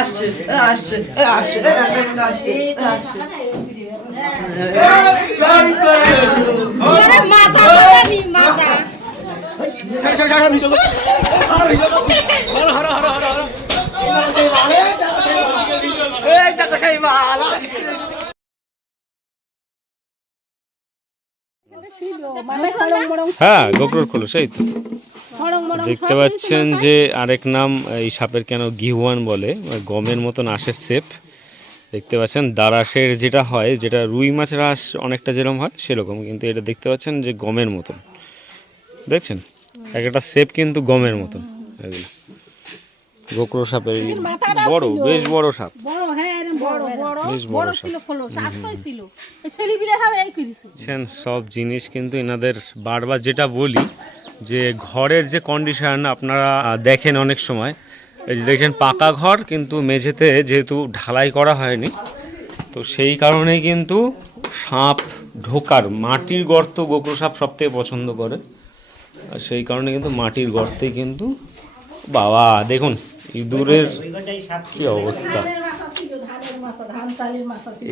আসছে আসছে আসছে আসছে হ্যাঁ, গোকরোর খোলস এই তো দেখতে পাচ্ছেন যে আরেক নাম এই সাপের কেন গিহুয়ান বলে, গমের মতন আসে শেপ। দেখতে পাচ্ছেন দারাসের যেটা হয়, যেটা রুই মাছের আঁশ অনেকটা যেরকম হয় সেরকম, কিন্তু এটা দেখতে পাচ্ছেন যে গমের মতন। দেখছেন একটা শেপ কিন্তু গমের মতন। এগুলো গোকরো সাপের বড়, বেশ বড় সাপ, বেশ বড় সাপ। সব জিনিস কিন্তু এনাদের বারবার যেটা বলি যে ঘরের যে কন্ডিশন আপনারা দেখেন অনেক সময়, এই যে দেখছেন পাকা ঘর কিন্তু মেঝেতে যেহেতু ঢালাই করা হয়নি, তো সেই কারণেই কিন্তু সাপ ঢোকার, মাটির গর্ত গোকরো সাপ সব থেকে পছন্দ করে, আর সেই কারণে কিন্তু মাটির গর্তেই কিন্তু বাবা দেখুন ইঁদুরের কি অবস্থা।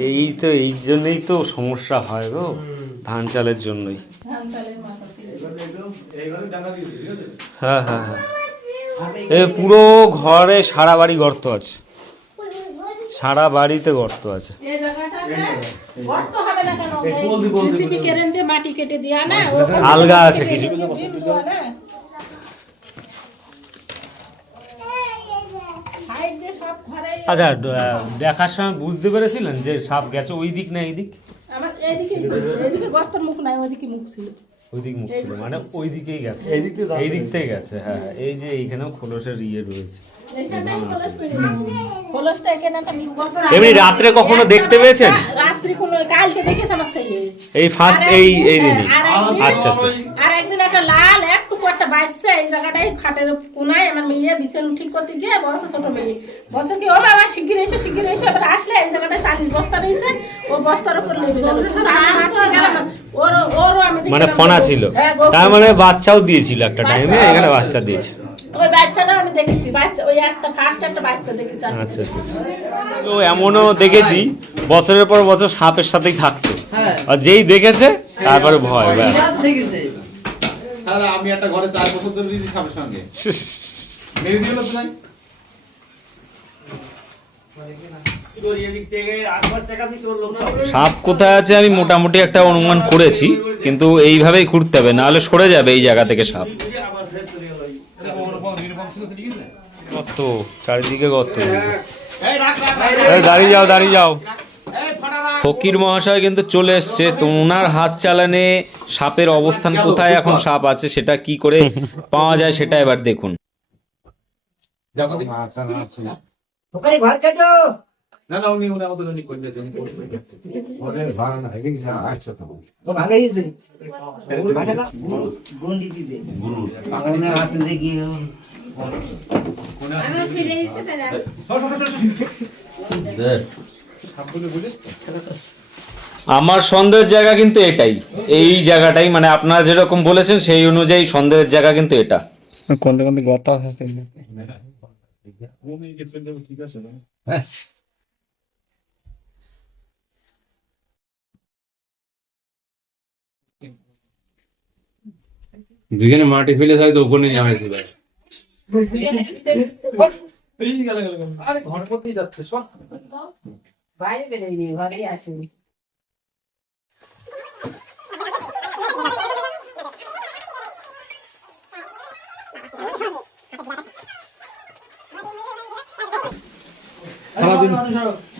এই তো এই জন্যই তো সমস্যা হয় গো, ধান চালের জন্যই। হ্যাঁ হ্যাঁ হ্যাঁ, এ পুরো ঘরে সারা বাড়ি গর্ত আছে, সারা বাড়িতে গর্ত আছে। আলগা আছে কিছু। আচ্ছা, দেখার সময় বুঝতে পেরেছিলেন যে সাপ গেছে ওই দিক না এই দিক? ওই দিক মুখ ছিল, মানে ওই দিকেই গেছে, এই দিক থেকে গেছে। হ্যাঁ, এই যে এইখানেও খোলসের ইয়ে রয়েছে। এমনি রাত্রে কখনো দেখতে পেয়েছেন? এই ফার্স্ট এই দিনই? আচ্ছা আচ্ছা। আর একদিন একটা লাল একটুকু একটা বাচ্চা এই জায়গাটাই খাটের কোনায় আমার মেয়ে বিছানা ঠিক করতে গিয়ে বসে, ছোট মেয়ে বসে কি ও বাবা শিগগির এসো শিগগির এসো, এবার আসলে এই জায়গাটায় 40 বস্তা রয়েছে, ও বস্তার উপর নেমে গেল। মানে ফনা ছিল, তার মানে বাচ্চাও দিয়েছিল একটা টাইমে, এখানে বাচ্চা দিয়েছে। ওই বাচ্চাটা আমি দেখেছি, বাচ্চা ওই একটা ফার্স্ট একটা বাচ্চা দেখেছি। আচ্ছা আচ্ছা। তো এমনও দেখেছি বছরের পর বছর সাপের সাথেই থাকছে, আর যেই দেখেছে তারপরে ভয়। তাহলে আমি একটা ঘরে 4 বছর ধরে দিদি সাপের সঙ্গে মেরে দিল তো নাই। সাপ কোথায় আছে আমি মোটামুটি একটা অনুমান করেছি, কিন্তু এইভাবেই ঘুরতে হবে, নাহলে সরে যাবে এই জায়গা থেকে সাপ। গর্ত, চারিদিকে গর্ত। দাঁড়িয়ে যাও দাঁড়িয়ে যাও। ফকির মহাশয় কিন্তু চলে এসছে, তো ওনার হাত চালানে সাপের অবস্থান কোথায় এখন সাপ আছে সেটা কি করে পাওয়া যায় সেটা এবার দেখুন। না না উনি আমাদের উনি করে দিয়েছেন। ওরে ভাড়া না হেগে যা আচ্ছা তো তো ভালো হইছে ভালো না গুন্ডি দিবে গুরু বাগানে আছে দেখি কোনা আমি ছেড়ে দিছে দাদা দে সাপগুলো বলে আমার সন্দেহের জায়গা কিন্তু এটাই, এই জায়গাটাই, মানে আপনারা যেরকম বলেছেন সেই অনুযায়ী সন্দেহের জায়গা কিন্তু এটা। কোন কোন গর্ত আছে ঠিক আছে না? যেখানে মাটি ফেলে থাকে তো ওখানে নামাই দিবে। আরে ঘর করতেই যাচ্ছে সব বাইরে বেরিয়ে নি, ঘরেই আছে।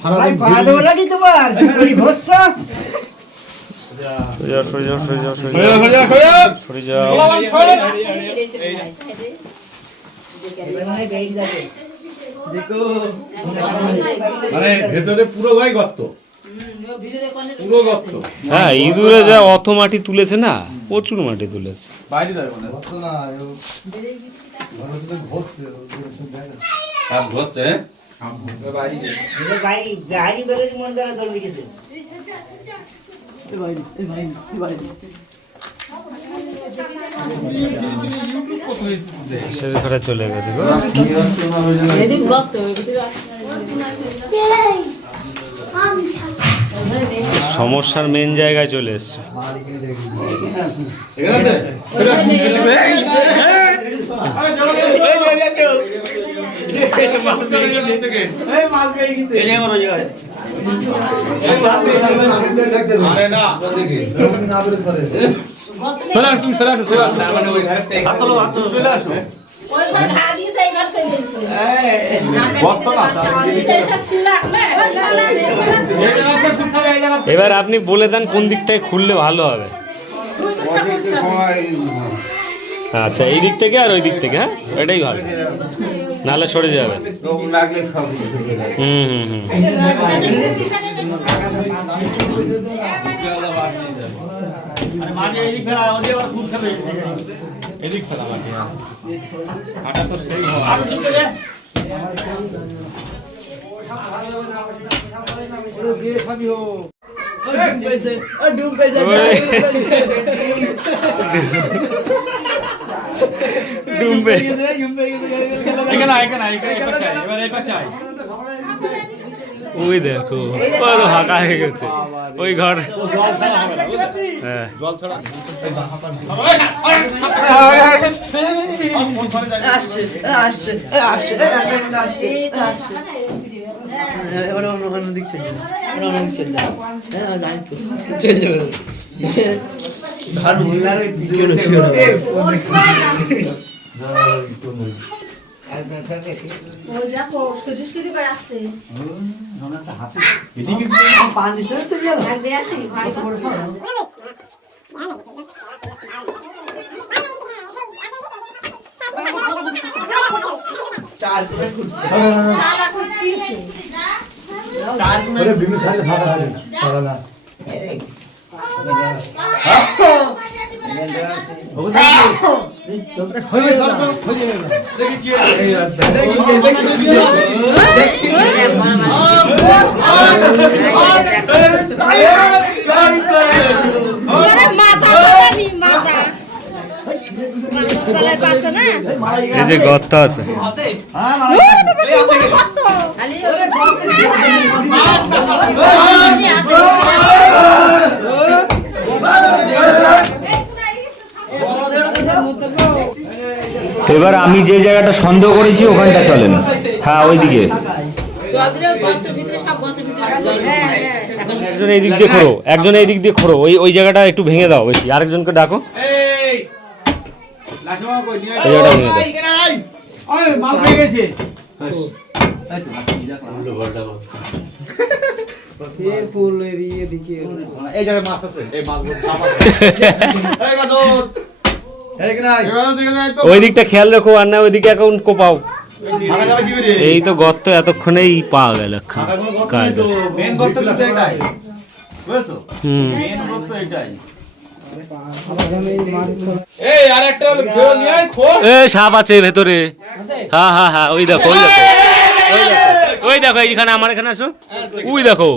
সারাদিন ভাড়া দেবো নাকি তোমার ওই ভরসা সরে যাও মানে ভেতরে পুরো গাই গর্ত, পুরো গর্ত। হ্যাঁ, ইঁদুরে যা অত মাটি তুলেছে না, প্রচুর মাটি তুলেছে। বাইরে যাবে মানে গর্ত না ঘর ঘুরছে বাইরে বেরোলে মন দ্বারা দল গেছে পাশের ঘরে চলে গেছে গো। সমস্যার মেন জায়গায় চলে এসছে। ওই ঘর ঘা দিয়েছে, এই ঘর থেকে দিয়েছে। এবার আপনি বলে দেন কোন দিকটায় খুললে ভালো হবে। আচ্ছা, এই দিক থেকে আর ওই দিক থেকে, হ্যাঁ এটাই ভালো, নাহলে সরে যাবে। হুম হুম হুম। ডুববে। ওই দেখো পুরো ফাঁকা হয়ে গেছে ওই ঘর। হ্যাঁ এই যে গর্ত আছে, এবার আমি যে জায়গাটা সন্দেহ করেছি ওখানটা চলেন। হ্যাঁ ওইদিকে একজন এই দিক দিয়ে খোঁড়ো, একজন এই দিক দিয়ে খোঁড়ো, ওই ওই জায়গাটা একটু ভেঙে দাও বেশি। আরেকজনকে ডাকো, এই জায়গাটা ভেঙে দাও। ওই দিকটা খেয়াল রাখো, আর না ওইদিকে এখন কোপাও। এই তো গর্ত এতক্ষণেই পাওয়া গেল। সাপ আছে ভেতরে। হ্যাঁ হ্যাঁ হ্যাঁ, ওই দেখো ওই দেখো ওই দেখো, এইখানে আমার এখানে আসো, ওই দেখো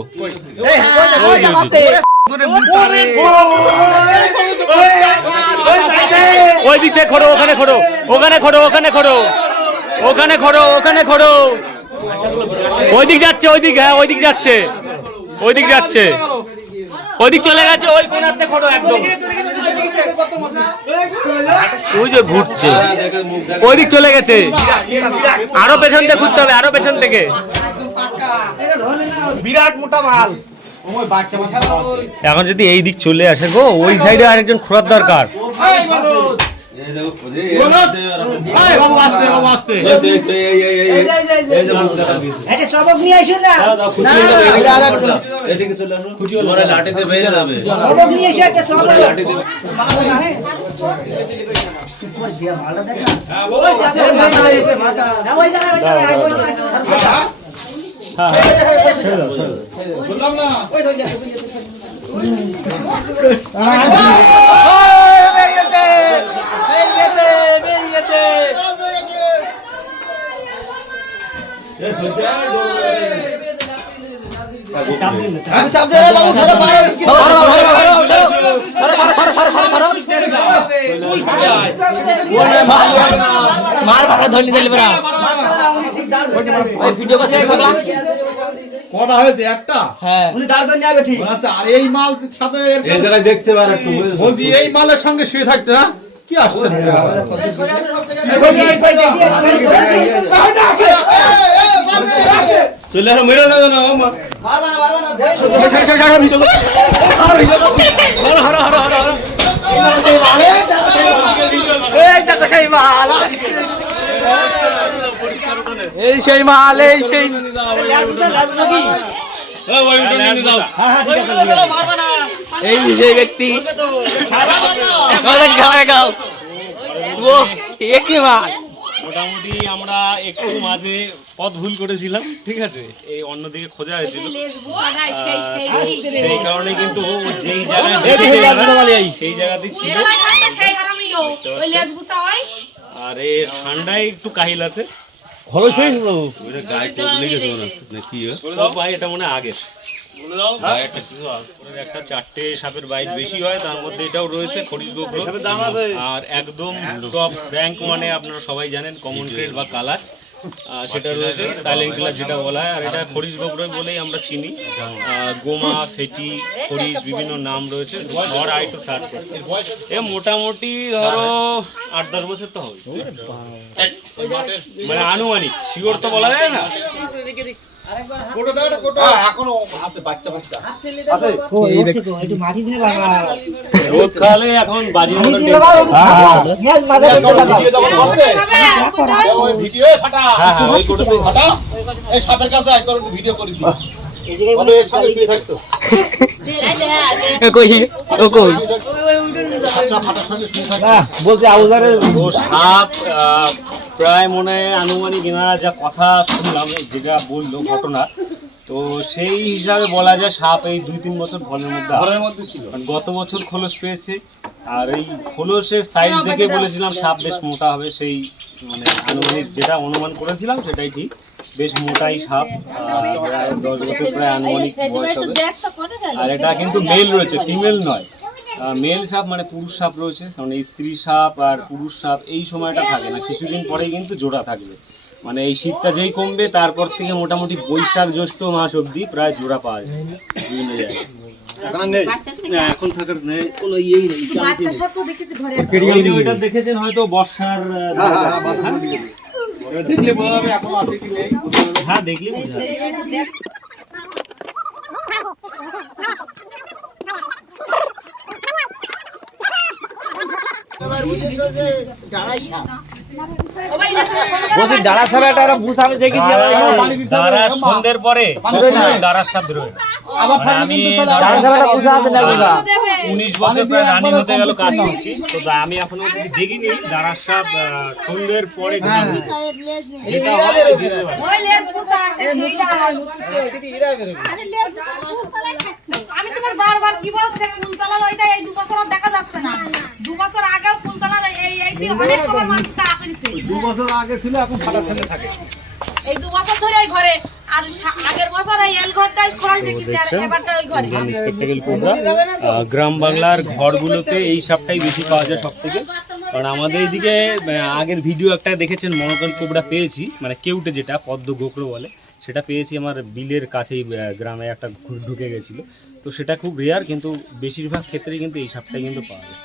ওই দিক থেকে খোঁড়ো, ওখানে খোঁড়ো, ওখানে খোঁড়ো, ওখানে খোঁড়ো, ওখানে খোঁড়ো, ওখানে খোঁড়ো। ওই দিক যাচ্ছে, ওই দিক, হ্যাঁ ওই দিক যাচ্ছে, ওই দিক যাচ্ছে, ওই দিক চলে গেছে, ওই কোণাতে খোঁড়ো একদম। ওই যে ঘুরছে, ওই দিক চলে গেছে, আরো পেছন থেকে ঘুরতে হবে, আরো পেছন থেকে। বিরাট মোটা মাল। এখন যদি এই দিক চলে আসে গো, ওই সাইডে আরেকজন খোঁড়ার দরকার। চাপ কটা হয়েছে? একটা। উনি দাঁড় করে নেবে ঠিক আচ্ছা, আর এই মাল সাথে এই জায়গায় দেখতে পারে একটু বলছি এই মালের সঙ্গে শুয়ে থাকতে না কি আসছে চলে আর মেরে না না এই সেই মাল এই সেই এই সেই ব্যক্তি কি মাল মোটামুটি আমরা একটু মাঝে পথ ভুল করেছিলাম, ঠিক আছে, এই অন্যদিকে খোঁজা হয়েছিল, সেই কারণে কিন্তু ও যেই জায়গায় সেই জায়গাতেই ছিল। আর এই ঠান্ডায় একটু কাহিল আছে, এটা মনে হয় আগের একটা 4টে সাপের বাইট বেশি হয়, তার মধ্যে এটাও রয়েছে খরিশ গোগ্র। আর একদম টপ র্যাঙ্ক মানে আপনারা সবাই জানেন কমন ট্রেড বা কালাচ, সেটা রয়েছে সাইলেন্ট কিলার যেটা বলা হয়। আর এটা খরিশ গোগ্র বলেই আমরা চিনি। গোমা, ফেটি, খরিশ বিভিন্ন নাম রয়েছে। ঘর আইটু সার এ মোটামুটি ধরো 8-10 বছর তো হবে, মানে আনুমানিক, শিওর তো বলা যায় না। রোদ খালে এখন বাজি সাপের কাছে ভিডিও করে সাপ প্রায় মনে হয় আনুমানিক এনারা যা কথা শুনলাম, যেটা বললো ঘটনা, তো সেই হিসাবে বলা যায় সাপ এই 2-3 বছর ঘরের মধ্যে ছিল। গত বছর খোলস পেয়েছে, আর এই খোলসের সাইজ দেখে বলেছিলাম সাপ বেশ মোটা হবে, সেই মানে আনুমানিক যেটা অনুমান করেছিলাম সেটাই ঠিক, বেশ মোটাই সাপ, প্রায় 10 বছর প্রায় আনুমানিক বয়স হবে। আর এটা কিন্তু মেল রয়েছে, ফিমেল নয়। মেল সাপ মানে পুরুষ সাপ রয়েছে, কারণ এই স্ত্রী সাপ আর পুরুষ সাপ এই সময়টা থাকে না, কিছুদিন পরেই কিন্তু জোড়া থাকবে। মানে এই শীতটা যেই কমবে তারপর থেকে মোটামুটি বৈশাখ জ্যৈষ্ঠ মাস অবধি প্রায় জোড়া পাওয়া যায় বিভিন্ন জায়গায়। এখন থাকার কোনো ইয়েই নেই। ওইটা দেখেছেন হয়তো বর্ষার, দেখলে বোঝা যাবে এখন আছে কি নেই। হ্যাঁ দেখলে বোঝা যাবে। সন্ধ্যের পরে দাঁড়ার সাপ বেরোয়। আমি 19 বছর প্রায় রানিং হতে গেল কাজ করছি, তো আমি এখনো দেখিনি দাঁড়ার সাপ সন্ধ্যের পরে যেটা হয় আমি তোমার বারবার কি বলছি কুলতলার ওইটা এই 2 বছর দেখা যাচ্ছে না। 2 বছর আগে কুলতলার এই অনেক খবর মানুষ তা করেছে। 2 বছর আগে ছিল, এখন ফাটা ফেলে থাকে। এই 2 বছর ধরে এই ঘরে, আর আগের বছর এই ঘরটাই খরচ দেখিছি, আর এবারটা ওই ঘরে। স্পেকটেকল কোবরা গ্রাম বাংলার ঘরগুলোতে এই সাপটাই বেশি পাওয়া যায় সবথেকে, কারণ আমাদের এইদিকে আগের ভিডিও একটা দেখেছেন মনোকল কোবরা পেয়েছি, মানে কেউটে যেটা পদ্ম গোকরো বলে, সেটা পেয়েছি আমার বিলের কাছেই, গ্রামে একটা ঢুকে গেছিলো, তো সেটা খুব রেয়ার, কিন্তু বেশিরভাগ ক্ষেত্রে কিন্তু এই সাপটাই কিন্তু পাওয়া যায়।